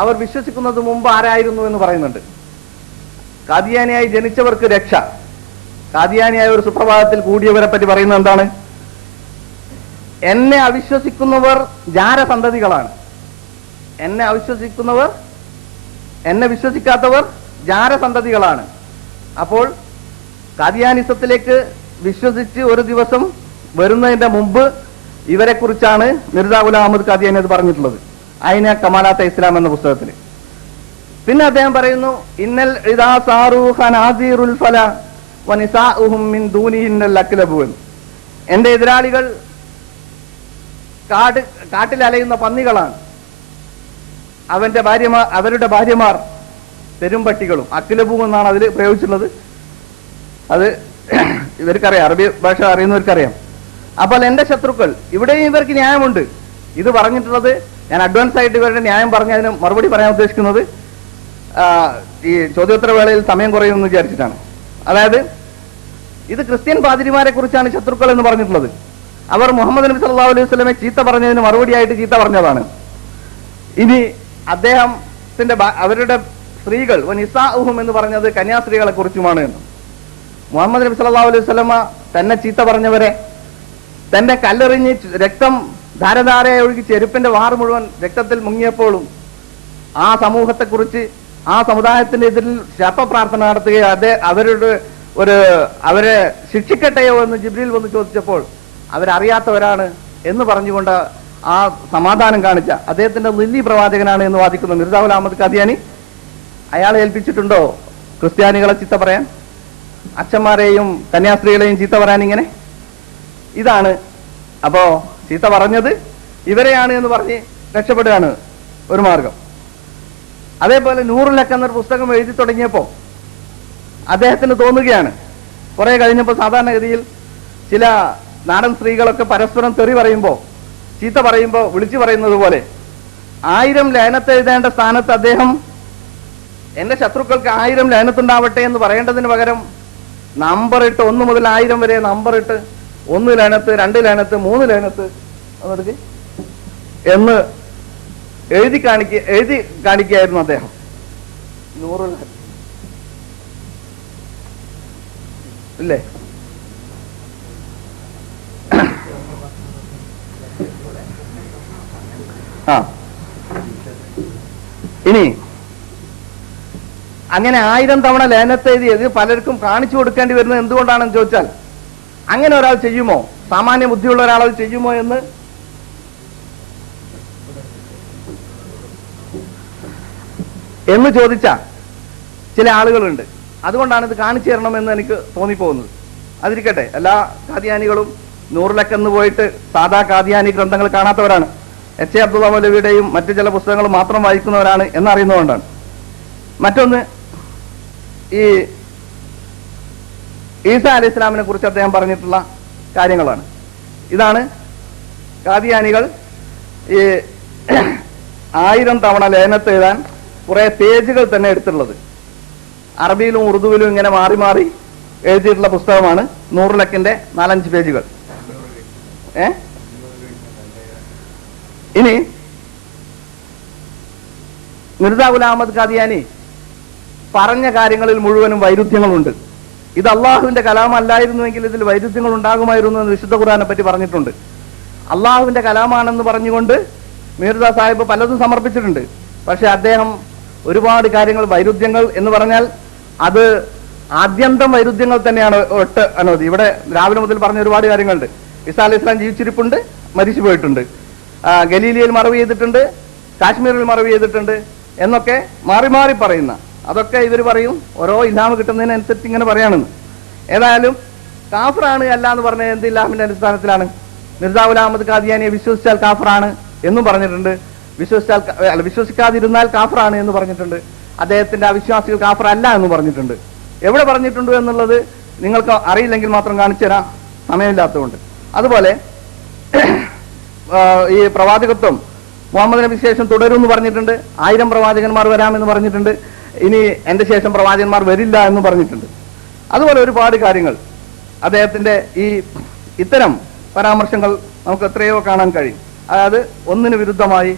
അവർ വിശ്വസിക്കുന്നത് മുമ്പ് ആരായിരുന്നു എന്ന് പറയുന്നുണ്ട്. കാദിയാനിയായി ജനിച്ചവർക്ക് രക്ഷ. കാദിയാനിയായ ഒരു സുപ്രഭാതത്തിൽ കൂടിയവരെ പറ്റി പറയുന്നത് എന്താണ്? എന്നെ അവിശ്വസിക്കുന്നവർ ജാരസന്തതികളാണ്. എന്നെ വിശ്വസിക്കാത്തവർ ജാരസന്തതികളാണ്. അപ്പോൾ കാദിയാനിസത്തിലേക്ക് വിശ്വസിച്ച് ഒരു ദിവസം വരുന്നതിന്റെ മുമ്പ് ഇവരെ കുറിച്ചാണ് മിർസ ഗുലാം അഹമ്മദ് ഖാദിയാനി അത് പറഞ്ഞിട്ടുള്ളത്, ഐന കമാലാത്ത ഇസ്ലാം എന്ന പുസ്തകത്തിൽ. പിന്നെ അദ്ദേഹം പറയുന്നു, ഇന്നൽ ഇദാ സാറൂഹ നാസീറുൽ ഫല വനിസാഉഹും മിൻ ദൂനിഹിന്നൽ അക്ലബുൻ. എന്റെ എതിരാളികൾ കാട്ടിൽ അലയുന്ന പന്നികളാണ്, അവരുടെ ഭാര്യമാർ പെരുമ്പട്ടികളും. അക്ലബും എന്നാണ് അതിൽ പ്രയോഗിച്ചിട്ടുള്ളത്. അത് ഇവർക്കറിയാം, അറബി ഭാഷ അറിയുന്നവർക്കറിയാം. അപ്പോൾ എന്റെ ശത്രുക്കൾ, ഇവിടെയും ഇവർക്ക് ന്യായമുണ്ട്. ഇത് പറഞ്ഞിട്ടുള്ളത്, ഞാൻ അഡ്വാൻസ് ആയിട്ട് ഇവരുടെ ന്യായം പറഞ്ഞ് അതിന് മറുപടി പറയാൻ ഉദ്ദേശിക്കുന്നത് ഈ ചോദ്യോത്തര വേളയിൽ സമയം കുറയുമെന്ന് വിചാരിച്ചിട്ടാണ്. അതായത് ഇത് ക്രിസ്ത്യൻ പാതിരിമാരെ കുറിച്ചാണ് ശത്രുക്കൾ എന്ന് പറഞ്ഞിട്ടുള്ളത്. അവർ മുഹമ്മദ് നബി സല്ലല്ലാഹു അലൈഹി വസല്ലമയെ ചീത്ത പറഞ്ഞതിന് മറുപടിയായിട്ട് ചീത്ത പറഞ്ഞതാണ്. ഇനി അദ്ദേഹത്തിന്റെ അവരുടെ സ്ത്രീകൾ നിസാഉഹും എന്ന് പറഞ്ഞത് കന്യാസ്ത്രീകളെ കുറിച്ചുമാണ് എന്ന്. മുഹമ്മദ് നബി സല്ലല്ലാഹു അലൈഹി വസല്ലമ തന്നെ ചീത്ത പറഞ്ഞവരെ, തന്റെ കല്ലെറിഞ്ഞ് രക്തം ധാരധാരയെ ഒഴുകി ചെരുപ്പിന്റെ വാറ് മുഴുവൻ രക്തത്തിൽ മുങ്ങിയപ്പോഴും ആ സമൂഹത്തെക്കുറിച്ച്, ആ സമുദായത്തിന്റെ എതിരിൽ ശാപപ്രാർത്ഥന നടത്തുകയോ അവരെ ശിക്ഷിക്കട്ടെയോ എന്ന് ജിബ്രീൽ വന്ന് ചോദിച്ചപ്പോൾ അവരറിയാത്തവരാണ് എന്ന് പറഞ്ഞുകൊണ്ട് ആ സമാധാനം കാണിച്ച അദ്ദേഹത്തിന്റെ ലില്ലി പ്രവാചകനാണ് എന്ന് വാദിക്കുന്ന മിർസ ഗുലാം അഹമ്മദ് ഖാദിയാനി അയാളെ ഏൽപ്പിച്ചിട്ടുണ്ടോ ക്രിസ്ത്യാനികളെ ചീത്ത പറയാൻ, അച്ഛന്മാരെയും കന്യാസ്ത്രീകളെയും ചീത്ത പറയാൻ? ഇങ്ങനെ ഇതാണ്. അപ്പോ ചീത്ത പറഞ്ഞത് ഇവരെയാണ് എന്ന് പറഞ്ഞ് രക്ഷപ്പെടുകയാണ് ഒരു മാർഗം. അതേപോലെ നൂറുൽ ഹഖ് എന്നൊരു പുസ്തകം എഴുതി തുടങ്ങിയപ്പോൾ അദ്ദേഹത്തിന് തോന്നുകയാണ്, കുറെ കഴിഞ്ഞപ്പോൾ സാധാരണഗതിയിൽ ചില നാടൻ സ്ത്രീകളൊക്കെ പരസ്പരം തെറി പറയുമ്പോൾ, ചീത്ത പറയുമ്പോൾ വിളിച്ചു പറയുന്നത് പോലെ 1000 ലഅനത്ത് എഴുതേണ്ട സ്ഥാനത്ത് അദ്ദേഹം എന്റെ ശത്രുക്കൾക്ക് 1000 ലഅനത്തുണ്ടാവട്ടെ എന്ന് പറയേണ്ടതിന് പകരം നമ്പറിട്ട് 1 മുതൽ 1000 വരെ നമ്പറിട്ട് 1 ലഅനത്ത്, 2 ലഅനത്ത്, 3 ലഅനത്ത് എന്ന് എഴുതി കാണിക്കുകയായിരുന്നു അദ്ദേഹം. നൂറുൽ ഹഖ് ഇല്ലേ? ഇനി അങ്ങനെ 1000 തവണ ലേനത്ത് എഴുതിയത് പലർക്കും കാണിച്ചു കൊടുക്കേണ്ടി വരുന്നത് എന്തുകൊണ്ടാണെന്ന് ചോദിച്ചാൽ, അങ്ങനെ ഒരാൾ ചെയ്യുമോ, സാമാന്യ ബുദ്ധിയുള്ള ഒരാൾ അത് ചെയ്യുമോ എന്ന് ചോദിച്ച ചില ആളുകളുണ്ട്. അതുകൊണ്ടാണ് ഇത് കാണിച്ചു തരണമെന്ന് എനിക്ക് തോന്നിപ്പോകുന്നത്. അതിരിക്കട്ടെ, എല്ലാ ഖാദിയാനികളും നൂറുൽ ഹഖ് എന്ന് പോയിട്ട് സാധാ ഖാദിയാനി ഗ്രന്ഥങ്ങൾ കാണാത്തവരാണ്, എച്ച് എ അബ്ദുള്ള മൗലവിയുടെയും മറ്റു ചില പുസ്തകങ്ങൾ മാത്രം വായിക്കുന്നവരാണ് എന്നറിയുന്നതുകൊണ്ടാണ്. മറ്റൊന്ന്, ഈ ഈസാ അലൈഹി ഇസ്ലാമിനെ കുറിച്ച് അദ്ദേഹം പറഞ്ഞിട്ടുള്ള കാര്യങ്ങളാണ്. ഇതാണ് ഖാദിയാനികൾ ഈ 1000 തവണ ലേനത്ത് എഴുതാൻ കുറെ പേജുകൾ തന്നെ എടുത്തിട്ടുള്ളത്. അറബിയിലും ഉറുദുവിലും ഇങ്ങനെ മാറി മാറി എഴുതിയിട്ടുള്ള പുസ്തകമാണ് നൂറുൽ ഹഖിന്റെ 4-5 പേജുകൾ. ഇനി മിർസ ഗുലാം അഹമ്മദ് ഖാദിയാനി പറഞ്ഞ കാര്യങ്ങളിൽ മുഴുവനും വൈരുദ്ധ്യങ്ങളുണ്ട്. ഇത് അള്ളാഹുവിന്റെ കലാമല്ലായിരുന്നുവെങ്കിൽ ഇതിൽ വൈരുദ്ധ്യങ്ങൾ ഉണ്ടാകുമായിരുന്നു എന്ന് വിശുദ്ധ ഖുർആനെ പറ്റി പറഞ്ഞിട്ടുണ്ട്. അള്ളാഹുവിന്റെ കലാമാണെന്ന് പറഞ്ഞുകൊണ്ട് മിർസ സാഹിബ് പലതും സമർപ്പിച്ചിട്ടുണ്ട്. പക്ഷെ അദ്ദേഹം ഒരുപാട് കാര്യങ്ങൾ വൈരുദ്ധ്യങ്ങൾ എന്ന് പറഞ്ഞാൽ അത് ആദ്യന്തം വൈരുദ്ധ്യങ്ങൾ തന്നെയാണ്. ഒട്ട് അനവധി ഇവിടെ രാവിലെ മുതൽ പറഞ്ഞ ഒരുപാട് കാര്യങ്ങളുണ്ട്. ഈസാ അലൈഹി ഇസ്ലാം ജീവിച്ചിരിപ്പുണ്ട്, മരിച്ചു പോയിട്ടുണ്ട്, ഗലീലിയയിൽ മറവ് ചെയ്തിട്ടുണ്ട്, കാശ്മീരിൽ മറവ് ചെയ്തിട്ടുണ്ട് എന്നൊക്കെ മാറി മാറി പറയുന്ന, അതൊക്കെ ഇവർ പറയും ഓരോ ഇലാമ് കിട്ടുന്നതിനനുസരിച്ച് ഇങ്ങനെ പറയാണെന്ന്. ഏതായാലും കാഫറാണ് അല്ല എന്ന് പറഞ്ഞത് എന്ത് ഇലാമിന്റെ അടിസ്ഥാനത്തിലാണ്? മിർസ ഗുലാം അഹമ്മദ് ഖാദിയാനിയെ വിശ്വസിച്ചാൽ കാഫറാണ് എന്നും പറഞ്ഞിട്ടുണ്ട്, വിശ്വസിക്കാതിരുന്നാൽ കാഫറാണ് എന്ന് പറഞ്ഞിട്ടുണ്ട്, അദ്ദേഹത്തിന്റെ അവിശ്വാസികൾ കാഫറല്ല എന്ന് പറഞ്ഞിട്ടുണ്ട്. എവിടെ പറഞ്ഞിട്ടുണ്ട് എന്നുള്ളത് നിങ്ങൾക്ക് അറിയില്ലെങ്കിൽ മാത്രം കാണിച്ചു തരാം, സമയമില്ലാത്തതുകൊണ്ട്. അതുപോലെ ഈ പ്രവാചകത്വം മുഹമ്മദ് നബി ശേഷം തുടരും എന്ന് പറഞ്ഞിട്ടുണ്ട്, 1000 പ്രവാചകന്മാർ വരാമെന്ന് പറഞ്ഞിട്ടുണ്ട്, ഇനി എന്റെ ശേഷം പ്രവാചകന്മാർ വരില്ല എന്ന് പറഞ്ഞിട്ടുണ്ട്. അതുപോലെ ഒരുപാട് കാര്യങ്ങൾ അദ്ദേഹത്തിന്റെ ഇത്തരം പരാമർശങ്ങൾ നമുക്ക് എത്രയോ കാണാൻ കഴിയും. അതായത് ഒന്നിന് വിരുദ്ധമായി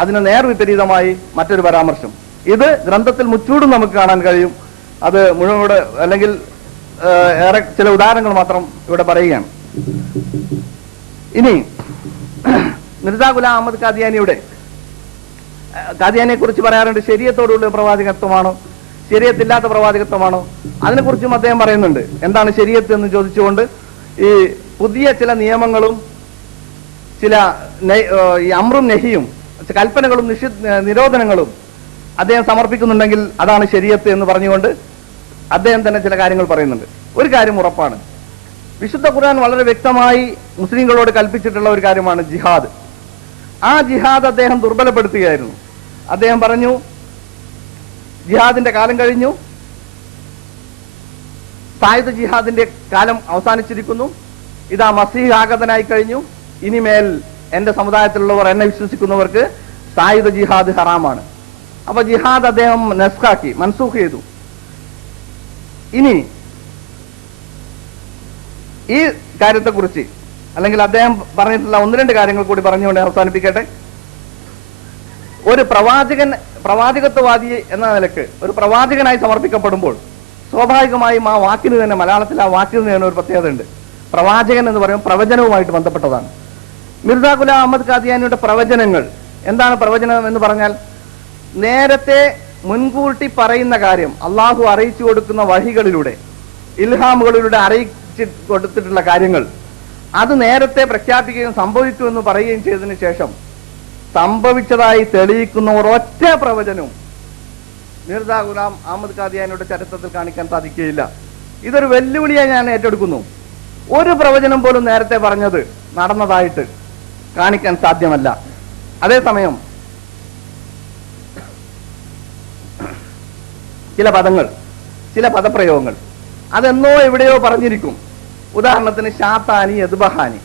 അതിന് നേർവിപരീതമായി മറ്റൊരു പരാമർശം. ഇത് ഗ്രന്ഥത്തിൽ മുച്ചൂടും നമുക്ക് കാണാൻ കഴിയും. അത് മുഴുവൻ ഇവിടെ അല്ലെങ്കിൽ ഏറെ ചില ഉദാഹരണങ്ങൾ മാത്രം ഇവിടെ പറയുകയാണ്. ഇനി മിർസ ഗുലാം അഹമ്മദ് ഖാദിയാനിയെ കുറിച്ച് പറയാറുണ്ട്, ശരീഅത്തോടുള്ള പ്രവാചകത്വമാണോ ശരീഅത്തില്ലാത്ത പ്രവാചകത്വമാണോ? അതിനെക്കുറിച്ചും അദ്ദേഹം പറയുന്നുണ്ട്. എന്താണ് ശരീഅത്ത് എന്ന് ചോദിച്ചുകൊണ്ട് ഈ പുതിയ ചില നിയമങ്ങളും ചില ഈ അമ്രും നെഹിയും കൽപ്പനകളും നിരോധനങ്ങളും അദ്ദേഹം സമർപ്പിക്കുന്നുണ്ടെങ്കിൽ അതാണ് ശരീഅത്ത് എന്ന് പറഞ്ഞുകൊണ്ട് അദ്ദേഹം തന്നെ ചില കാര്യങ്ങൾ പറയുന്നുണ്ട്. ഒരു കാര്യം ഉറപ്പാണ്, വിശുദ്ധ ഖുർആൻ വളരെ വ്യക്തമായി മുസ്ലിങ്ങളോട് കൽപ്പിച്ചിട്ടുള്ള ഒരു കാര്യമാണ് ജിഹാദ്. ആ ജിഹാദ് അദ്ദേഹം ദുർബലപ്പെടുത്തുകയായിരുന്നു. അദ്ദേഹം പറഞ്ഞു, ജിഹാദിന്റെ കാലം കഴിഞ്ഞു, സായുധ ജിഹാദിന്റെ കാലം അവസാനിച്ചിരിക്കുന്നു, ഇതാ മസീഹ് ആഗതനായി കഴിഞ്ഞു, ഇനിമേൽ എന്റെ സമുദായത്തിലുള്ളവർ, എന്നെ വിശ്വസിക്കുന്നവർക്ക് സായുധ ജിഹാദ് ഹറാമാണ്. അപ്പൊ ജിഹാദ് അദ്ദേഹം മൻസൂഖ് ചെയ്തു. ഇനി ഈ കാര്യത്തെക്കുറിച്ച് അല്ലെങ്കിൽ അദ്ദേഹം പറഞ്ഞിട്ടുള്ള ഒന്ന് രണ്ട് കാര്യങ്ങൾ കൂടി പറഞ്ഞുകൊണ്ട് അവസാനിപ്പിക്കട്ടെ. ഒരു പ്രവാചകത്വവാദി എന്ന നിലക്ക് ഒരു പ്രവാചകനായി സമർപ്പിക്കപ്പെടുമ്പോൾ സ്വാഭാവികമായും ആ വാക്കിന് തന്നെ, മലയാളത്തിൽ ആ വാക്കിന് തന്നെ ഒരു പ്രത്യേകത ഉണ്ട്. പ്രവാചകൻ എന്ന് പറയുമ്പോൾ പ്രവചനവുമായിട്ട് ബന്ധപ്പെട്ടതാണ്. മിർസ ഗുലാം അഹമ്മദ് ഖാദിയാനിയുടെ പ്രവചനങ്ങൾ എന്താണ്? പ്രവചനം എന്ന് പറഞ്ഞാൽ നേരത്തെ മുൻകൂട്ടി പറയുന്ന കാര്യം അള്ളാഹു അറിയിച്ചു കൊടുക്കുന്ന വഹികളിലൂടെ, ഇൽഹാമുകളിലൂടെ അറിയിച്ചു കൊടുത്തിട്ടുള്ള കാര്യങ്ങൾ അത് നേരത്തെ പ്രഖ്യാപിക്കുകയും സംഭവിക്കുമെന്ന് പറയുകയും ചെയ്തതിനു ശേഷം സംഭവിച്ചതായി തെളിയിക്കുന്ന ഒരൊറ്റ പ്രവചനവും മിർസ ഗുലാം അഹമ്മദ് ഖാദിയാനിയുടെ ചരിത്രത്തിൽ കാണിക്കാൻ സാധിക്കുകയില്ല. ഇതൊരു വെല്ലുവിളിയായി ഞാൻ ഏറ്റെടുക്കുന്നു. ഒരു പ്രവചനം പോലും നേരത്തെ പറഞ്ഞത് നടന്നതായിട്ട് കാണിക്കാൻ സാധ്യമല്ല. അതേസമയം ചില പദങ്ങൾ, ചില പദപ്രയോഗങ്ങൾ അതെന്നോ എവിടെയോ പറഞ്ഞിരിക്കും. ഉദാഹരണത്തിന് ഷാത്താനി യദ്ബഹാനി,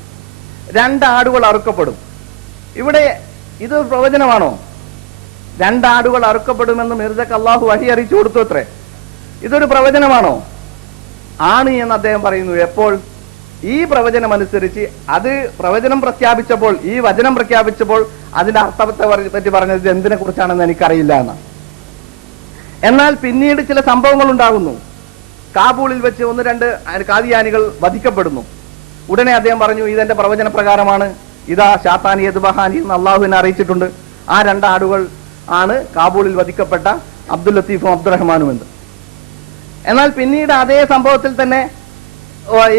രണ്ടാടുകൾ അറുക്കപ്പെടും. ഇവിടെ ഇത് പ്രവചനമാണോ? രണ്ടാടുകൾ അറുക്കപ്പെടുമെന്ന് മിർസക്ക് അള്ളാഹു വഹി അറിയിച്ചു കൊടുത്തു അത്രേ. ഇതൊരു പ്രവചനമാണോ? ആണ് എന്ന് അദ്ദേഹം പറയുന്നു. എപ്പോൾ? ഈ പ്രവചനം അനുസരിച്ച് അത് പ്രവചനം പ്രഖ്യാപിച്ചപ്പോൾ, ഈ വചനം പ്രഖ്യാപിച്ചപ്പോൾ അതിന്റെ അർത്ഥത്തെ പറ്റി പറഞ്ഞത് എന്തിനെ കുറിച്ചാണെന്ന് എനിക്കറിയില്ല എന്നാണ്. എന്നാൽ പിന്നീട് ചില സംഭവങ്ങൾ ഉണ്ടാകുന്നു. കാബൂളിൽ വെച്ച് 1-2 ഖാദിയാനികൾ വധിക്കപ്പെടുന്നു. ഉടനെ അദ്ദേഹം പറഞ്ഞു, ഇതെന്റെ പ്രവചന പ്രകാരമാണ്, ഇതാ ഷാത്താനി യദ്ബഹാനി എന്ന് അള്ളാഹുവിനെ അറിയിച്ചിട്ടുണ്ട്. ആ 2 ആടുകൾ ആണ് കാബൂളിൽ വധിക്കപ്പെട്ട അബ്ദുൽ ലത്തീഫും അബ്ദുറഹ്മാനും എന്ന്. എന്നാൽ പിന്നീട് അതേ സംഭവത്തിൽ തന്നെ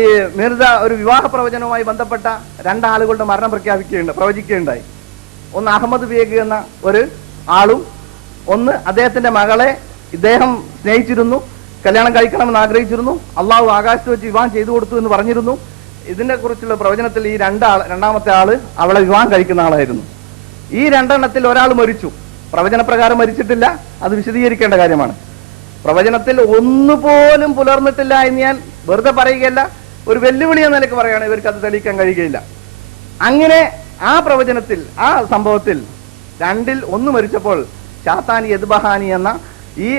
ഈ മിർസ ഒരു വിവാഹ പ്രവചനവുമായി ബന്ധപ്പെട്ട 2 ആളുകളുടെ മരണം പ്രവചിക്കുകയുണ്ടായി. ഒന്ന് അഹമ്മദ് ബേഗ് എന്ന ഒരു ആളും, ഒന്ന് അദ്ദേഹത്തിന്റെ മകളെ ഇദ്ദേഹം സ്നേഹിച്ചിരുന്നു, കല്യാണം കഴിക്കണമെന്ന് ആഗ്രഹിച്ചിരുന്നു, അള്ളാഹു ആകാശത്ത് വെച്ച് വിവാഹം ചെയ്തു കൊടുത്തു എന്ന് പറഞ്ഞിരുന്നു. ഇതിനെ കുറിച്ചുള്ള പ്രവചനത്തിൽ ഈ രണ്ടാമത്തെ ആള് അവളെ വിവാഹം കഴിക്കുന്ന ആളായിരുന്നു. ഈ 2 എണ്ണത്തിൽ ഒരാൾ മരിച്ചു. പ്രവചനപ്രകാരം മരിച്ചിട്ടില്ല, അത് വിശദീകരിക്കേണ്ട കാര്യമാണ്. പ്രവചനത്തിൽ ഒന്നുപോലും പുലർന്നിട്ടില്ല എന്ന് ഞാൻ വെറുതെ പറയുകയല്ല, ഒരു വെല്ലുവിളി എന്ന നിലയ്ക്ക് പറയുകയാണ്. ഇവർക്ക് അത് തെളിയിക്കാൻ കഴിയുകയില്ല. അങ്ങനെ ആ പ്രവചനത്തിൽ, ആ സംഭവത്തിൽ 2-ൽ 1 മരിച്ചപ്പോൾ ഷാത്താനി യദ്ബഹാനി എന്ന ഈ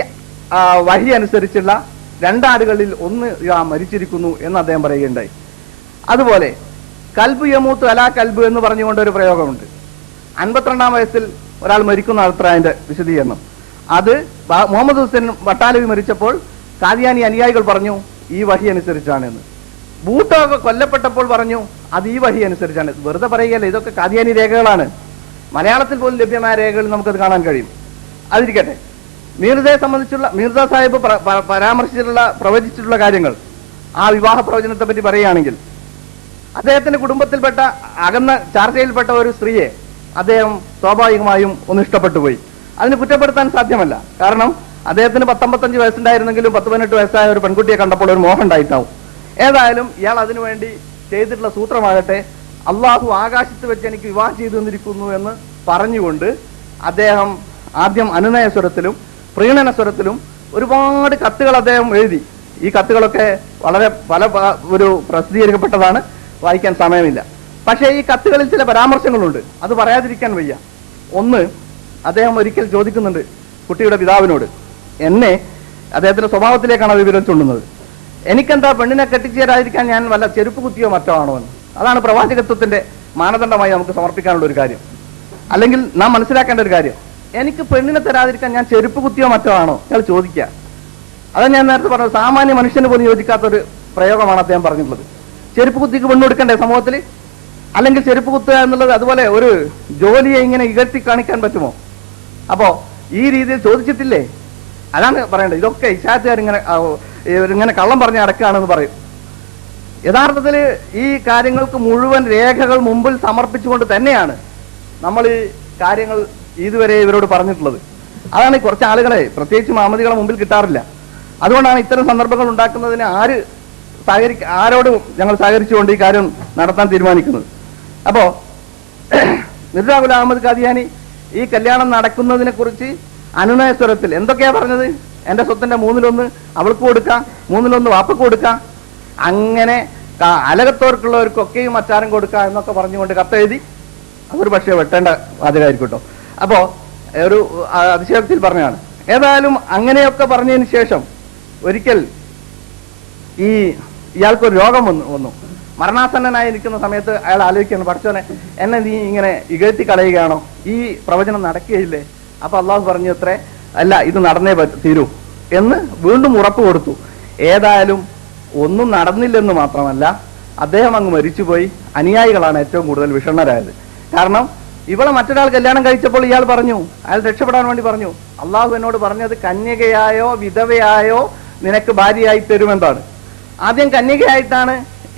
വഹി അനുസരിച്ചുള്ള 2 ആടുകളിൽ 1 മരിച്ചിരിക്കുന്നു എന്ന് അദ്ദേഹം പറയുകയുണ്ടായി. അതുപോലെ കൽബ് യമൂത്ത് അലാ കൽബ് എന്ന് പറഞ്ഞുകൊണ്ട് ഒരു പ്രയോഗമുണ്ട്. 52-ാം വയസ്സിൽ ഒരാൾ മരിക്കുന്ന അഭിപ്രായത്തിന്റെ വിശദീകരണം. അത് മുഹമ്മദ് ഹുസൈൻ വട്ടാലവി മരിച്ചപ്പോൾ ഖാദിയാനി അനുയായികൾ പറഞ്ഞു ഈ വഹി അനുസരിച്ചാണ് എന്ന്. ബൂട്ടോ കൊല്ലപ്പെട്ടപ്പോൾ പറഞ്ഞു അത് ഈ വഹി അനുസരിച്ചാണ്. വെറുതെ പറയുകയല്ല, ഇതൊക്കെ ഖാദിയാനി രേഖകളാണ്. മലയാളത്തിൽ പോലും ലഭ്യമായ രേഖകളിൽ നമുക്കത് കാണാൻ കഴിയും. അതിരിക്കട്ടെ, മിർസയെ സംബന്ധിച്ചുള്ള മിർസ സാഹിബ് പ്രവചിച്ചിട്ടുള്ള കാര്യങ്ങൾ, ആ വിവാഹ പ്രവചനത്തെ പറ്റി പറയുകയാണെങ്കിൽ, അദ്ദേഹത്തിന്റെ കുടുംബത്തിൽപ്പെട്ട അകന്ന ചാർച്ചയിൽപ്പെട്ട ഒരു സ്ത്രീയെ അദ്ദേഹം സ്വാഭാവികമായും ഒന്ന് ഇഷ്ടപ്പെട്ടു പോയി. അതിന് കുറ്റപ്പെടുത്താൻ സാധ്യമല്ല. കാരണം അദ്ദേഹത്തിന് 19-55 വയസ്സുണ്ടായിരുന്നെങ്കിലും 18 വയസ്സായ ഒരു പെൺകുട്ടിയെ കണ്ടപ്പോൾ ഒരു മോഹം ഉണ്ടായിട്ടാവും. ഏതായാലും ഇയാൾ അതിനുവേണ്ടി ചെയ്തിട്ടുള്ള സൂത്രമാകട്ടെ, അള്ളാഹു ആകാശത്ത് വെച്ച് എനിക്ക് വിവാഹം ചെയ്തു തന്നിരിക്കുന്നു എന്ന് പറഞ്ഞുകൊണ്ട് അദ്ദേഹം ആദ്യം അനുനയ സ്വരത്തിലും പ്രീണന സ്വരത്തിലും ഒരുപാട് കത്തുകൾ അദ്ദേഹം എഴുതി. ഈ കത്തുകളൊക്കെ വളരെ ഒരു പ്രസിദ്ധീകരിക്കപ്പെട്ടതാണ്, വായിക്കാൻ സമയമില്ല. പക്ഷേ ഈ കത്തുകളിൽ ചില പരാമർശങ്ങളുണ്ട്, അത് പറയാതിരിക്കാൻ വയ്യ. ഒന്ന്, അദ്ദേഹം ഒരിക്കൽ ചോദിക്കുന്നുണ്ട് കുട്ടിയുടെ പിതാവിനോട്, എന്നെ അദ്ദേഹത്തിന്റെ സ്വഭാവത്തിലേക്കാണ് അത് വിരൽ ചൂണ്ടുന്നത്, എനിക്കെന്താ പെണ്ണിനെ കെട്ടിച്ചേരാതിരിക്കാൻ ഞാൻ വല്ല ചെരുപ്പ് കുത്തിയോ മറ്റോ ആണോ എന്ന്. അതാണ് പ്രവാചകത്വത്തിന്റെ മാനദണ്ഡമായി നമുക്ക് സമർപ്പിക്കാനുള്ള ഒരു കാര്യം. അല്ലെങ്കിൽ നാം മനസ്സിലാക്കേണ്ട ഒരു കാര്യം, എനിക്ക് പെണ്ണിനെ തരാതിരിക്കാൻ ഞാൻ ചെരുപ്പ് കുത്തിയോ മറ്റോ ആണോ അയാൾ ചോദിക്കുക. അതാ ഞാൻ നേരത്തെ പറഞ്ഞത്, സാമാന്യ മനുഷ്യന് പോലും യോജിക്കാത്തൊരു പ്രയോഗമാണ് അദ്ദേഹം പറഞ്ഞിട്ടുള്ളത്. ചെരുപ്പ് കുത്തിക്ക് പെണ്ണ് കൊടുക്കണ്ടേ സമൂഹത്തിൽ? അല്ലെങ്കിൽ ചെരുപ്പ് കുത്തുക എന്നുള്ളത് അതുപോലെ ഒരു ജോലിയെ ഇങ്ങനെ ഇകഴ്ത്തി കാണിക്കാൻ പറ്റുമോ? അപ്പോ ഈ രീതിയിൽ ചോദിച്ചിട്ടില്ലേ? അതാണ് പറയേണ്ടത്. ഇതൊക്കെ ഇശാത്തുകാർ ഇങ്ങനെ കള്ളം പറഞ്ഞ് അടക്കുകയാണെന്ന് പറയും. യഥാർത്ഥത്തിൽ ഈ കാര്യങ്ങൾക്ക് മുഴുവൻ രേഖകൾ മുമ്പിൽ സമർപ്പിച്ചുകൊണ്ട് തന്നെയാണ് നമ്മൾ ഈ കാര്യങ്ങൾ ഇതുവരെ ഇവരോട് പറഞ്ഞിട്ടുള്ളത്. അതാണ് കുറച്ച് ആളുകളെ, പ്രത്യേകിച്ച് അഹമ്മദികളെ മുമ്പിൽ കിട്ടാറില്ല. അതുകൊണ്ടാണ് ഇത്തരം സന്ദർഭങ്ങൾ ഉണ്ടാക്കുന്നതിന് ആരോടും ഞങ്ങൾ സഹകരിച്ചുകൊണ്ട് ഈ കാര്യം നടത്താൻ തീരുമാനിക്കുന്നത്. അപ്പോ മിർസ ഗുലാം അഹമ്മദ് ഖാദിയാനി ഈ കല്യാണം നടക്കുന്നതിനെ കുറിച്ച് അനുനയ സ്വരത്തിൽ എന്തൊക്കെയാ പറഞ്ഞത്? എന്റെ സ്വത്തിന്റെ 1/3 അവൾക്ക് കൊടുക്കാം, 1/3 വാപ്പക്ക് കൊടുക്കാം, അങ്ങനെ അലകത്തോർക്കുള്ളവർക്കൊക്കെയും മറ്റാരും കൊടുക്കാം എന്നൊക്കെ പറഞ്ഞുകൊണ്ട് കത്തെഴുതി. അതൊരു പക്ഷേ വെട്ടേണ്ട വാചകമായിരിക്കും കേട്ടോ. അപ്പോ ഒരു അതിശയോക്തിയിൽ പറഞ്ഞതാണ്. ഏതായാലും അങ്ങനെയൊക്കെ പറഞ്ഞതിന് ശേഷം ഒരിക്കൽ ഇയാൾക്കൊരു രോഗം വന്നു. മരണാസന്നനായി നിൽക്കുന്ന സമയത്ത് അയാൾ ആലോചിക്കുകയാണ്, പഠിച്ചോനെ എന്നെ നീ ഇങ്ങനെ ഇകഴ്ത്തി കളയുകയാണോ? ഈ പ്രവചനം നടക്കുകയില്ലേ? അപ്പൊ അള്ളാഹു പറഞ്ഞു അത്രേ, അല്ല ഇത് നടന്നേ തീരൂ എന്ന് വീണ്ടും ഉറപ്പ് കൊടുത്തു. ഏതായാലും ഒന്നും നടന്നില്ലെന്ന് മാത്രമല്ല, അദ്ദേഹം അങ്ങ് മരിച്ചുപോയി. അനുയായികളാണ് ഏറ്റവും കൂടുതൽ വിഷണ്ണരായത്. കാരണം ഇവളെ മറ്റൊരാൾ കല്യാണം കഴിച്ചപ്പോൾ ഇയാൾ പറഞ്ഞു, അയാൾ രക്ഷപ്പെടാൻ വേണ്ടി പറഞ്ഞു, അള്ളാഹു എന്നോട് പറഞ്ഞത് കന്യകയായോ വിധവയായോ നിനക്ക് ഭാര്യയായി തരുമെന്നാണ്. ആദ്യം കന്യകയായിട്ടാണ്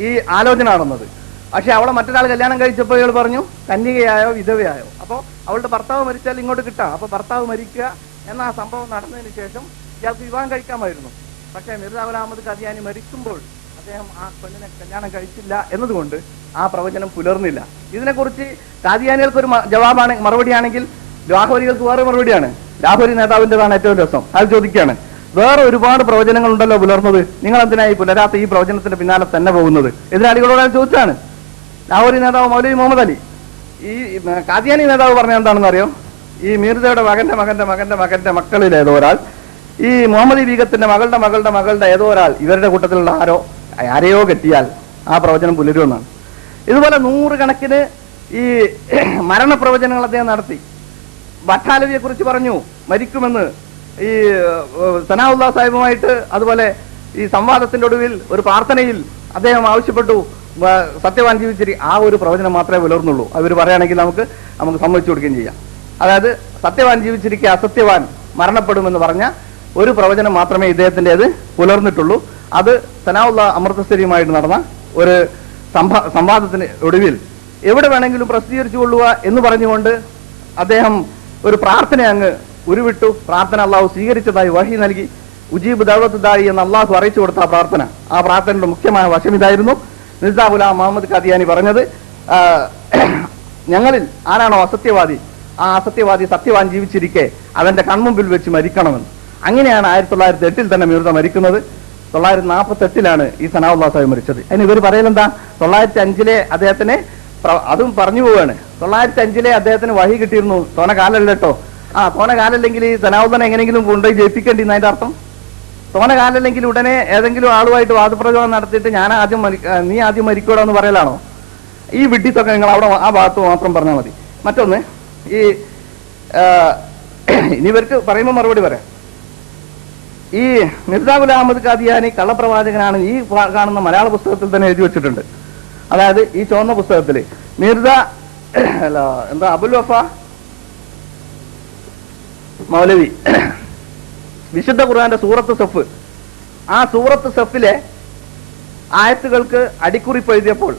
ഈ ആലോചന നടന്നത്. പക്ഷെ അവളെ മറ്റൊരാൾ കല്യാണം കഴിച്ചപ്പോൾ ഇയാൾ പറഞ്ഞു കന്യകയായോ വിധവയായോ. അപ്പോൾ അവളുടെ ഭർത്താവ് മരിച്ചാൽ ഇങ്ങോട്ട് കിട്ടാം. അപ്പൊ ഭർത്താവ് മരിക്കുക എന്ന ആ സംഭവം നടന്നതിന് ശേഷം ഇയാൾക്ക് വിവാഹം കഴിക്കാമായിരുന്നു. പക്ഷേ മിർസ ഗുലാം അഹമ്മദ് ഖാദിയാനി മരിക്കുമ്പോൾ അദ്ദേഹം ആ പെണ്ണിനെ കല്യാണം കഴിച്ചില്ല എന്നതുകൊണ്ട് ആ പ്രവചനം പുലർന്നില്ല. ഇതിനെക്കുറിച്ച് ഖാദിയാനികൾക്ക് ഒരു മറുപടിയാണെങ്കിൽ ലാഹോരികൾക്ക് വേറെ മറുപടിയാണ്. ലാഹോരി നേതാവിൻ്റെതാണ് ഏറ്റവും രസം. അത് ചോദിക്കുകയാണ്, വേറെ ഒരുപാട് പ്രവചനങ്ങൾ ഉണ്ടല്ലോ പുലർന്നത്, നിങ്ങൾ എന്തിനായി പുലരാത്ത ഈ പ്രവചനത്തിന്റെ പിന്നാലെ തന്നെ പോകുന്നത്? എതിരാളികളോട് ചോദിച്ചാണ്. ലാഹോരി നേതാവ് മൗലവി മുഹമ്മദ് അലി. ഈ ഖാദിയാനി നേതാവ് പറഞ്ഞ എന്താണെന്ന് അറിയോ? ഈ മിർസയുടെ മകന്റെ മക്കളിൽ ഏതോ ഒരാൾ, ഈ മുഹമ്മദ് ബീഗത്തിന്റെ മകളുടെ ഏതോ ഒരാൾ ഇവരുടെ കൂട്ടത്തിലുള്ള ആരെയോ കെട്ടിയാൽ ആ പ്രവചനം പുലരുമെന്നാണ്. ഇതുപോലെ 100 കണക്കിന് ഈ മരണപ്രവചനങ്ങൾ അദ്ദേഹം നടത്തി. ഭട്ടാലവിയെ കുറിച്ച് പറഞ്ഞു മരിക്കുമെന്ന്. ഈ സനാഉല്ലാ സാഹിബുമായിട്ട് അതുപോലെ ഈ സംവാദത്തിന്റെ ഒടുവിൽ ഒരു പ്രാർത്ഥനയിൽ അദ്ദേഹം ആവശ്യപ്പെട്ടു സത്യവാൻ ജീവിച്ചിരി. ആ ഒരു പ്രവചനം മാത്രമേ പുലർന്നുള്ളൂ. അവർ പറയുകയാണെങ്കിൽ നമുക്ക് സമ്മതിച്ചു കൊടുക്കുകയും ചെയ്യാം. അതായത് സത്യവാൻ ജീവിച്ചിരിക്കെ അസത്യവാൻ മരണപ്പെടുമെന്ന് പറഞ്ഞ ഒരു പ്രവചനം മാത്രമേ ഇദ്ദേഹത്തിൻ്റെത് പുലർന്നിട്ടുള്ളൂ. അത് സനാഉല്ലാ അമൃതസ്ഥരിയുമായിട്ട് നടന്ന ഒരു സംവാദത്തിന് ഒടുവിൽ എവിടെ വേണമെങ്കിലും പ്രസിദ്ധീകരിച്ചു കൊള്ളുക എന്ന് പറഞ്ഞുകൊണ്ട് അദ്ദേഹം ഒരു പ്രാർത്ഥന അങ്ങ് ഉരുവിട്ടു. പ്രാർത്ഥന അള്ളാഹു സ്വീകരിച്ചതായി വഹി നൽകി. ഉജീബ് ദഅവത്ത് ദാഇ എന്ന് അള്ളാഹു അറിയിച്ചു കൊടുത്ത ആ പ്രാർത്ഥനയുടെ മുഖ്യമായ വശം ഇതായിരുന്നു. മിർസ ഗുലാം അഹമ്മദ് ഖാദിയാനി പറഞ്ഞത്, ഞങ്ങളിൽ ആരാണോ അസത്യവാദി, ആ അസത്യവാദി സത്യവാൻ ജീവിച്ചിരിക്കെ അവന്റെ കൺമുമ്പിൽ വെച്ച് മരിക്കണമെന്ന്. അങ്ങനെയാണ് 1908 തന്നെ മിർസ മരിക്കുന്നത്. 948 ഈ സനാഉല്ലാ സാഹിബ് മരിച്ചത്. അതിന് ഇവർ പറയലെന്താ, 905 അദ്ദേഹത്തിന് അതും പറഞ്ഞു പോവുകയാണ്. 905 അദ്ദേഹത്തിന് വഹി കിട്ടിയിരുന്നു. തോന കാലല്ല കേട്ടോ. തോന കാലല്ലെങ്കിൽ ഈ സനാഉദ്ദീനെ എങ്ങനെയെങ്കിലും കൊണ്ടുപോയി ജയിപ്പിക്കേണ്ടി എന്നതിന്റെ അർത്ഥം. തോന കാലല്ലെങ്കിൽ ഉടനെ ഏതെങ്കിലും ആളുമായിട്ട് വാദപ്രചോദനം നടത്തിയിട്ട് നീ ആദ്യം മരിക്കൂടാ എന്ന് പറയലാണോ? ഈ വിഡ്ഢിത്തൊക്കെ നിങ്ങൾ അവിടെ ആ ഭാഗത്ത് മാത്രം പറഞ്ഞാൽ മതി. മറ്റൊന്ന്, ഇനി ഇവർക്ക് പറയുമ്പോൾ മറുപടി പറയാം. ഈ മിർസ ഗുലാം അഹമ്മദ് ഖാദിയാനി കള്ളപ്രവാചകനാണ് ഈ കാണുന്ന മലയാള പുസ്തകത്തിൽ തന്നെ എഴുതി വെച്ചിട്ടുണ്ട്. അതായത് ഈ ചുവന്ന പുസ്തകത്തില് അബുൽ വഫ മൗലവി വിശുദ്ധ ഖുർആന്റെ സൂറത്ത് സഫ്, ആ സൂറത്ത് സഫിലെ ആയത്തുകൾക്ക് അടിക്കുറിപ്പ് എഴുതിയപ്പോൾ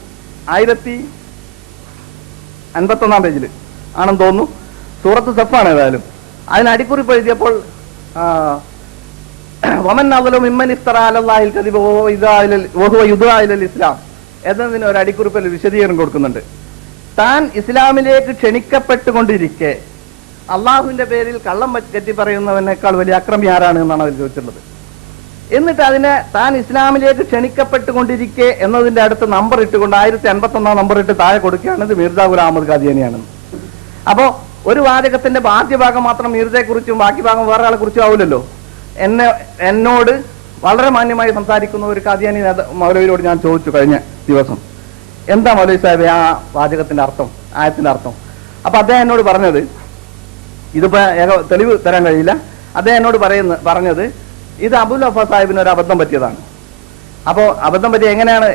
1051 പേജിൽ ആണെന്ന് തോന്നുന്നു. സൂറത്ത് സഫാണ്. ഏതായാലും അതിന് അടിക്കുറിപ്പ് എഴുതിയപ്പോൾ ഇസ്ലാം എന്നതിന് ഒരു അടിക്കുറിപ്പിൽ വിശദീകരണം കൊടുക്കുന്നുണ്ട്. താൻ ഇസ്ലാമിലേക്ക് ക്ഷണിക്കപ്പെട്ടുകൊണ്ടിരിക്കെ അള്ളാഹുവിന്റെ പേരിൽ കള്ളം കെട്ടി പറയുന്നവനേക്കാൾ വലിയ അക്രമി ആരാണ് എന്നാണ് അതിൽ ചോദിച്ചിട്ടുള്ളത്. എന്നിട്ട് അതിനെ താൻ ഇസ്ലാമിലേക്ക് ക്ഷണിക്കപ്പെട്ടുകൊണ്ടിരിക്കെ എന്നതിന്റെ അടുത്ത് നമ്പർ ഇട്ടുകൊണ്ട് 1051 നമ്പർ ഇട്ട് താഴെ കൊടുക്കുകയാണ്. ഇത് മിർസ ഗുലാം അഹമ്മദ് ഖാദിയാനിയാണെന്ന്. അപ്പോ ഒരു വാചകത്തിന്റെ ബാക്കി ഭാഗം മാത്രം മിർസയെ കുറിച്ചും ബാക്കി ഭാഗം വേറെ ആളെ കുറിച്ചും ആവില്ലല്ലോ. എന്നോട് വളരെ മാന്യമായി സംസാരിക്കുന്ന ഒരു ഖാദിയാനി മൗലവിയോട് ഞാൻ ചോദിച്ചു കഴിഞ്ഞ ദിവസം, എന്താ മൗലവി സാഹിബ് ആ വാചകത്തിന്റെ അർത്ഥം, ആയത്തിന്റെ അർത്ഥം? അപ്പൊ അദ്ദേഹം എന്നോട് പറഞ്ഞത്, ഇതിപ്പോ തെളിവ് തരാൻ കഴിയില്ല, അദ്ദേഹം എന്നോട് പറഞ്ഞത് ഇത് അബുൽ വഫ സാഹിബിന് ഒരു അബദ്ധം പറ്റിയതാണ്. അപ്പോ അബദ്ധം പറ്റിയ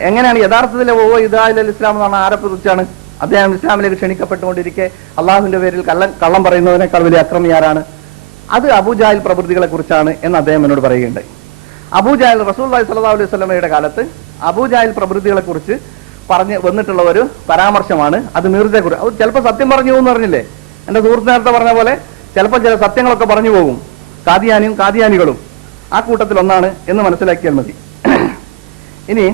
എങ്ങനെയാണ് യഥാർത്ഥത്തിൽ ഇദാഇൽ ഇസ്ലാം എന്ന് പറഞ്ഞാൽ ആരെ കുറിച്ചാണ്? അദ്ദേഹം ഇസ്ലാമിലേക്ക് ക്ഷണിക്കപ്പെട്ടുകൊണ്ടിരിക്കെ അള്ളാഹുവിന്റെ പേരിൽ കള്ളം പറയുന്നതിനേക്കാൾ വലിയ അക്രമി ആരാണ്? അത് അബൂജാഹിൽ പ്രവൃത്തികളെ കുറിച്ചാണ് എന്ന് അദ്ദേഹം എന്നോട് പറയുകയുണ്ടായി. അബൂജാഹിൽ റസൂലുള്ളാഹി സ്വല്ലല്ലാഹു അലൈഹി വസല്ലമയുടെ കാലത്ത് അബൂജാഹിൽ പ്രവൃത്തികളെ കുറിച്ച് പറഞ്ഞ് വന്നിട്ടുള്ള ഒരു പരാമർശമാണ് അത് മിർസയെ കുറിച്ച്. അത് ചിലപ്പോൾ സത്യം പറഞ്ഞു പോകുമെന്ന് പറഞ്ഞില്ലേ, എന്റെ സുഹൃത്ത് നേരത്തെ പറഞ്ഞ പോലെ ചിലപ്പോൾ ചില സത്യങ്ങളൊക്കെ പറഞ്ഞു പോകും. കാദിയാനികളും ആ കൂട്ടത്തിൽ ഒന്നാണ് എന്ന് മനസ്സിലാക്കിയാൽ മതി. ഇനി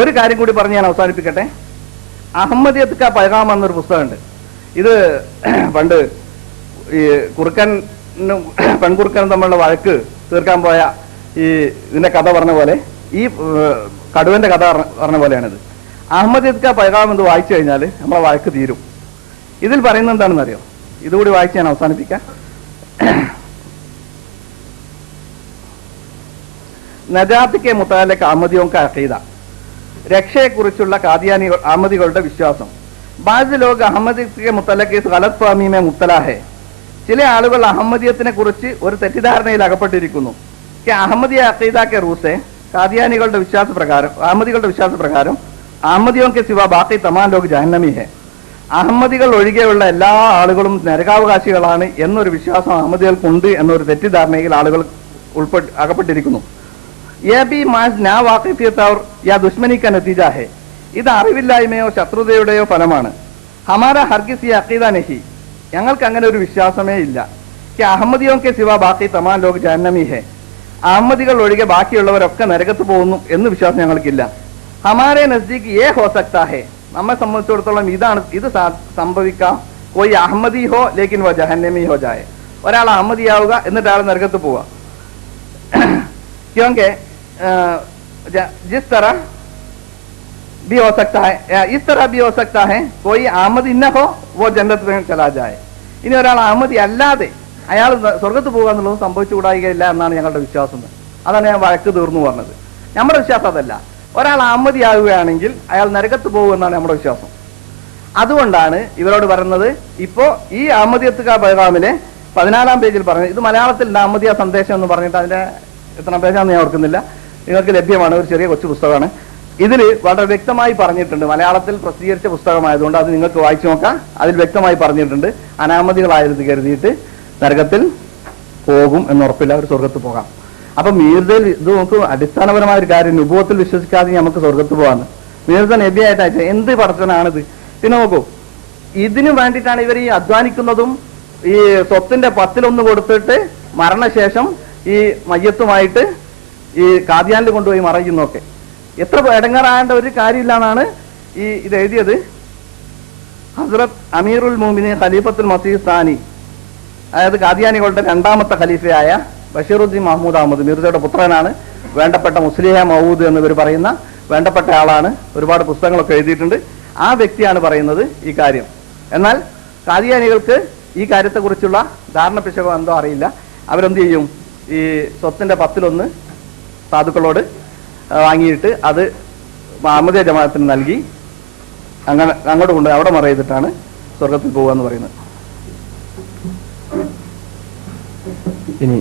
ഒരു കാര്യം കൂടി പറഞ്ഞ് ഞാൻ അവസാനിപ്പിക്കട്ടെ. അഹമ്മദിയത്ത് കാ പൈഗാം എന്നൊരു പുസ്തകമുണ്ട്. ഇത് പണ്ട് ഈ കുറുക്കനും പെൺകുറുക്കനും തമ്മിലുള്ള വഴക്ക് തീർക്കാൻ പോയ ഇതിന്റെ കഥ പറഞ്ഞ പോലെ, ഈ കടുവന്റെ കഥ പറഞ്ഞ പോലെയാണിത്. അഹമ്മദിയത്ത് കാ പൈഗാം എന്ന് വായിച്ചു കഴിഞ്ഞാൽ നമ്മളെ വഴക്ക് തീരും. ഇതിൽ പറയുന്നത് എന്താണെന്ന് അറിയോ? ഇതുകൂടി വായിച്ച് ഞാൻ അവസാനിപ്പിക്കാം. നജാത്ത് മുത്താലക്ക് അഹമ്മദിയോं का अकीदा, രക്ഷയെക്കുറിച്ചുള്ള അഹമ്മദികളുടെ വിശ്വാസം. ബാസ് ലോക അഹമ്മദിയെ മുത്തലക്ക് ഗലത് ഫഹമി മേ മുബ്തലാ ഹൈ. ചില ആളുകൾ അഹമ്മദിയത്തിനെ കുറിച്ച് ഒരു തെറ്റിദ്ധാരണയിൽ അകപ്പെട്ടിരിക്കുന്നു. അഹമ്മദിയ അഖീദ കെ റൂസെ, കാദിയാനികളുടെ അഹമ്മദികളുടെ വിശ്വാസപ്രകാരം അഹമ്മദിയോं के सिवा ബാക്കി തമാം ലോക് ജഹന്നമി ഹെ. അഹമ്മദികൾ ഒഴികെയുള്ള എല്ലാ ആളുകളും നരകാവകാശികളാണ് എന്നൊരു വിശ്വാസം അഹമ്മദികൾക്കുണ്ട് എന്നൊരു തെറ്റിദ്ധാരണയിൽ ആളുകൾ അകപ്പെട്ടിരിക്കുന്നു. ദുശ്മനി ക നതീജ ഹെ. ഇത് അറിവില്ലായ്മയോ ശത്രുതയുടെയോ ഫലമാണ്. ഹമാര ഹർഗിസ് ഈ അഖീദ നഹി, ഞങ്ങൾക്ക് അങ്ങനെ ഒരു വിശ്വാസമേ ഇല്ല. അഹമ്മദിയോं के सिवा ബാക്കി തമാം ലോക് ജഹന്നമി ഹെ. അഹമ്മദികൾ ഒഴികെ ബാക്കിയുള്ളവരൊക്കെ നരകത്ത് പോകുന്നു എന്ന് വിശ്വാസം ഞങ്ങൾക്കില്ല. ഹമാരെ നസ്ദീഖ് യേ ഹോ സക്താ ഹെ, നമ്മെ സംബന്ധിച്ചിടത്തോളം ഇത് സംഭവിക്കാം. കോയി അഹമ്മദി ഹോ ലേക്കിൻ വോ ജഹന്നമി ഹോ ജായെ. ഒരാൾ അഹമ്മദിയാവുക എന്നിട്ട് ആൾ നരകത്ത് പോവുക. ക്യോങ്കെ ജിസ് तरह भी हो सकता है, इस तरह भी हो सकता है कोई अहमदी न हो वो जन्नत में चला जाए. ഇനി ഒരാൾ അഹമ്മദി അല്ലാതെ അയാൾ സ്വർഗത്ത് പോകുക എന്നുള്ളത് സംഭവിച്ചുകൂടായികയില്ല എന്നാണ് ഞങ്ങളുടെ വിശ്വാസം. അതാണ് ഞാൻ വഴക്ക് തീർന്നു പറഞ്ഞത്. നമ്മുടെ വിശ്വാസം അതല്ല. ഒരാൾ അഹമ്മദി ആവുകയാണെങ്കിൽ അയാൾ നരകത്ത് പോകുമെന്നാണ് നമ്മുടെ വിശ്വാസം. അതുകൊണ്ടാണ് ഇവരോട് പറയുന്നത്. ഇപ്പോ ഈ അഹമ്മദിയത്ത് കാ പൈഗാമിലെ 14-ാം പേജിൽ പറഞ്ഞത്, ഇത് മലയാളത്തിൽ അഹമ്മദിയ സന്ദേശം എന്ന് പറഞ്ഞിട്ട് അതിന്റെ എത്ര പേജാണെന്ന് ഞാൻ ഓർക്കുന്നില്ല, നിങ്ങൾക്ക് ലഭ്യമാണ്. ഒരു ചെറിയ കൊച്ചു പുസ്തകമാണ്. ഇതിൽ വളരെ വ്യക്തമായി പറഞ്ഞിട്ടുണ്ട്. മലയാളത്തിൽ പ്രസിദ്ധീകരിച്ച പുസ്തകമായതുകൊണ്ട് അത് നിങ്ങൾക്ക് വായിച്ചു നോക്കാം. അതിൽ വ്യക്തമായി പറഞ്ഞിട്ടുണ്ട് അനാമതികളായത് കരുതിയിട്ട് നരകത്തിൽ പോകും എന്നുറപ്പില്ല, അവർ സ്വർഗത്ത് പോകാം. അപ്പൊ മീർസയിൽ ഇത് നമുക്ക് അടിസ്ഥാനപരമായ ഒരു കാര്യം, നുബുവത്തിൽ വിശ്വസിക്കാതെ നമുക്ക് സ്വർഗത്ത് പോകാന്ന്. മീർസ നബിയായിട്ട് അയച്ചത് എന്ത് പടച്ചനാണിത്? പിന്നെ നോക്കൂ, ഇതിനു വേണ്ടിയിട്ടാണ് ഇവർ ഈ അധ്വാനിക്കുന്നതും. ഈ സ്വത്തിന്റെ 10-1 കൊടുത്തിട്ട് മരണശേഷം ഈ മയ്യത്തുമായിട്ട് ഈ കാദിയാനിൽ കൊണ്ടുപോയി മറയുന്നൊക്കെ എത്ര ഇടങ്ങാറാകേണ്ട ഒരു കാര്യമില്ലാന്നാണ് ഇത് എഴുതിയത്. ഹസ്രത്ത് അമീറുൽ മുഅ്മിനീൻ ഖലീഫത്തുൽ മസീഹ് സാനി, അതായത് കാദിയാനികളുടെ 2ാമത്തെ ഖലീഫയായ ബഷീറുദ്ദീൻ മഹ്മൂദ് അഹമ്മദ് മിർസയുടെ പുത്രനാണ്. വേണ്ടപ്പെട്ട മുസ്ലിഹ മൗദ് എന്നിവർ പറയുന്ന വേണ്ടപ്പെട്ട ആളാണ്. ഒരുപാട് പുസ്തകങ്ങളൊക്കെ എഴുതിയിട്ടുണ്ട്. ആ വ്യക്തിയാണ് പറയുന്നത് ഈ കാര്യം. എന്നാൽ കാദിയാനികൾക്ക് ഈ കാര്യത്തെക്കുറിച്ചുള്ള ധാരണ പിശകോ എന്തോ അറിയില്ല. അവരെന്ത് ചെയ്യും? ഈ സ്വത്തിന്റെ 10-1 സാധുക്കളോട് വാങ്ങിയിട്ട് അത് അഹമ്മദിയ ജമാഅത്തിന് നൽകി അങ്ങോട്ട് കൊണ്ട് അവിടെ മറ ചെയ്തിട്ടാണ് സ്വർഗത്തിൽ പോകുക എന്ന് പറയുന്നത്. ഇനി